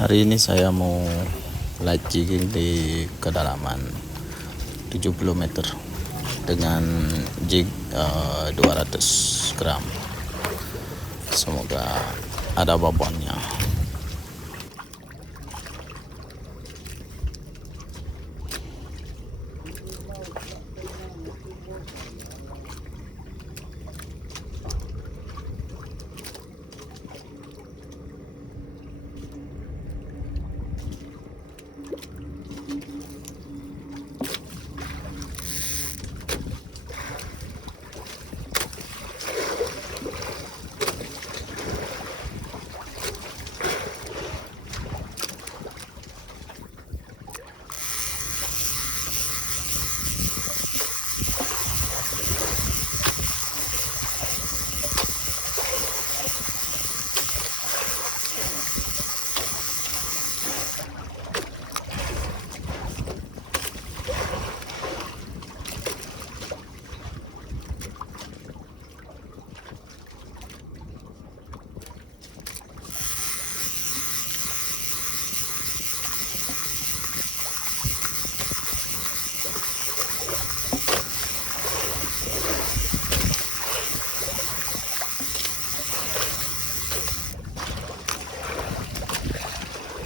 Hari ini saya mau light jigging di kedalaman 70 meter dengan jig 200 gram. Semoga ada babonnya.